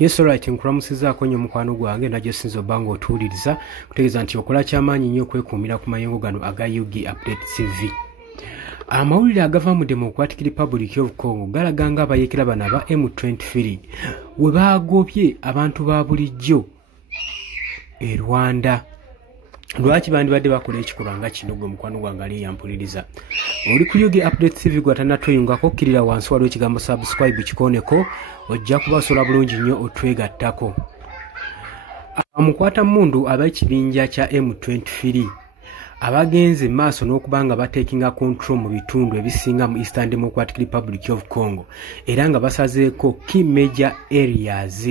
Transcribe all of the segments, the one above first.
Yes, alright, nkulamusizaako nnyo mukwano gwange najjo sinza obanga otuwuliriza kutegeeza nti okola kyamaanyi nnyo okwekuumira ku mayungo gano aga UG Update TV. Amawulire agava mu Democratic Republic of Congo galaga nga abayeekera bano aba M23 we baagobye abantu ba bulijjo e Rwanda. Lwaki bandibadde bakola ekikolwa nga kino gwe mukwano gwange ali yampuliriza. Oli ku UG Update TV gwatannatweyungako kkirira wansi waliwo ekigambo subscribe kikoneko ojja kubasola bulungi nnyo otwegattako. Mukwata mundu ab'ekibinja kya M23 abagenze maaso n'okubanga batekinga control mu bitundu ebisinga mu Eastern Democratic Republic of Congo era nga basazeeko key major areas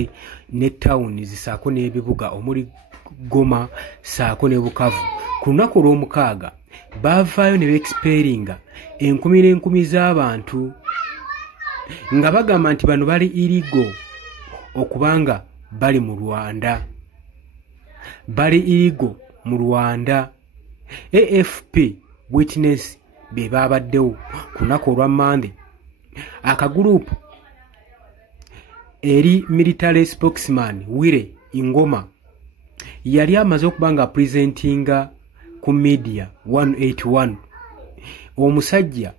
ne towns saako n'ebibuga omuli Goma saako ne Bukavu. Ku lunaku olw'omukaaga baavaayo ne beexperinga enkumi n'enkumi z'abantu nga bagamba nti bano bali irigo okubanga bali mu Rwanda. Bali irigo mu Rwanda. AFP Witness be babaddewo ku lunaku olwa Monday. Akagurupu eri military spokesman Wire Ingoma yali amaze okubanga presentinga ku media 181 omusajja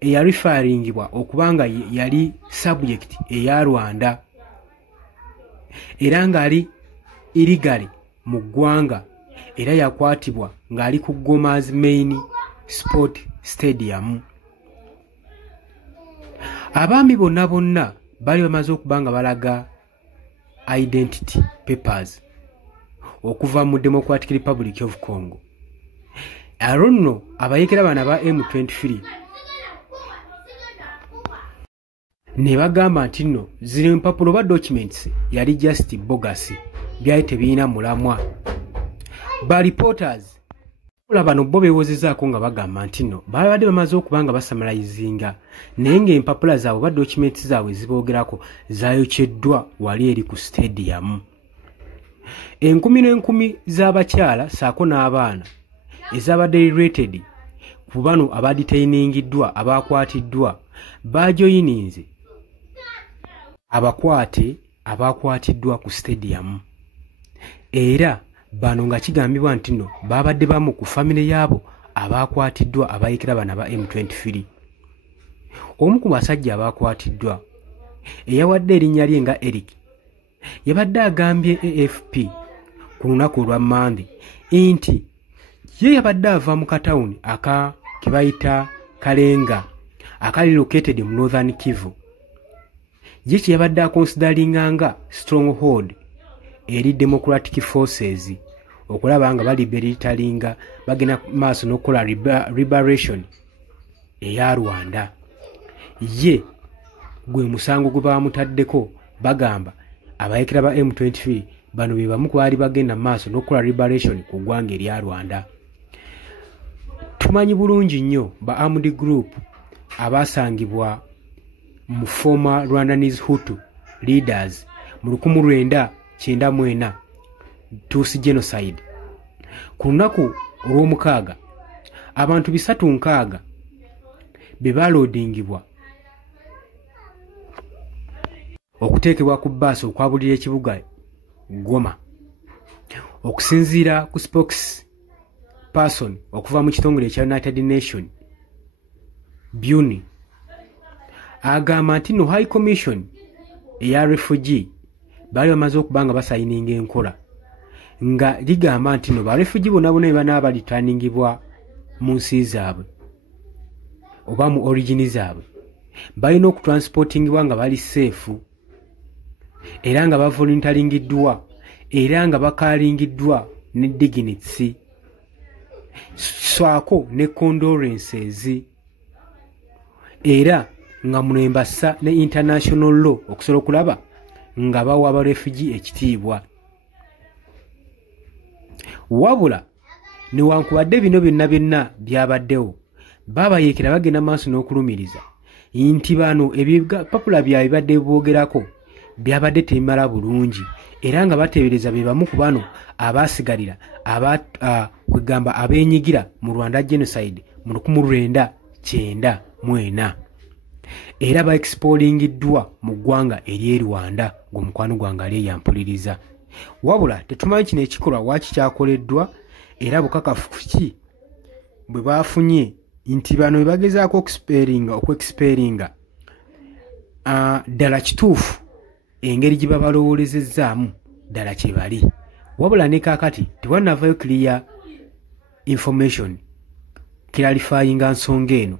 eyarifaringibwa okubanga yali subject eya Rwanda era nga ali iligali mu ggwanga era yakwatibwa ng'ali ku Goma's main sport stadium. Abaami bonna bonna bali bamaze okubanga balaga identity papers okuva mu Democratic Republic of Congo. Aronno abayekera bana ba M23 ne bagamba nti nno ziri mpapulo ba documents yali just bogus byali tebiina mulamwa. Ba reporters bano bo beewozezaako nga bagamba nti nno babadde bamaze okubanga basamalayizinga naye ng'empapula zaabwe ba documents zaabwe ziboogerako zaayokeddwa wali eri ku stadium. Enkumi n'enkumi z'abakyala saako n'abaana ezabadde related ku bano abadetainingiddwa abakwatiddwa bajoyininze abakwate abakwatiddwa ku stadium era bano nga kigambibwa nti nno babadde bamu ku famire yaabo abakwatiddwa abayekera bana ba M23. Omu ku basajja abakwatiddwa eyawadde erinnya lye nga Eric yabadde agambye AFP ku lunaku olwa Monday nti ye yabadde ava mu katawuni aka kebayita Kalenga akali located mu Northern Kivu. Ye kyeyabadde akonsidaringa nga stronghold eri Democratic Forces okulaba nga baliberitalinga bagenda maaso n'okukola liberation eya Rwanda. Ye gwe musango gwe bamutaddeko bagamba abayekera ba M23 bano be bamu ku baali bagenda maaso n'okukola liberation ku ggwanga erya Rwanda. Tumanyi bulungi nnyo ba armed group abasangibwa mu former Rwandanese Hutu leaders mu 1994 Tutsi genocide. Ku lunaku olw'omukaaga abantu 360 be baloadingibwa okuteekebwa ku bbaasi okwabulira ekibuga Goma okusinziira ku spokesperson okuva mu kitongole ekya United Nations Buni agamba nti no High Commission eya refugee bali bamaze okubanga basayininga enkola nga ligamba nti no ba refugee bonna bonna banaaba litandingibwa mu nsi zaabwe oba mu origini zaabwe balina okutransportingibwa nga bali safe era nga bavoluntaringiddwa era nga bakalingiddwa ne dignity swako ne condolences era nga munembasa ne international law okusobola okulaba nga bawa aba refugee ekitiibwa. Wabula newankubadde bino byonna byonna byabaddewo babayeekera bagenda maaso n'okulumiriza nti bano ebipapula byabwe badde boogerako byabadde tebimala bulungi era nga bateebereza be bamu ku bano abasigalira kwegamba abeenyigira mu Rwanda genocide mu 1994. era ba exportingiddwa mu ggwanga ery'e Rwanda ng'omukwano gwange ali eyampuliriza. Wabula tetumanyi kino ekikolwa waaki kyakoleddwa era bukakafu ki bwe baafunye nti bano bwe bagezaako okwexperinga ddala kituufu engeri gye babalowoolezezaamu ddala kye bali. Wabula ne kaakati tewannavayo clear information clarifyinga nsonga eno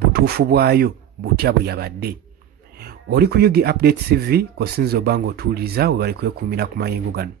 butuufu bwayo butya bwe yabadde. Oli ku UG Update TV kosinza obanga otuuliza we bali kwekuumira ku mayengo gano.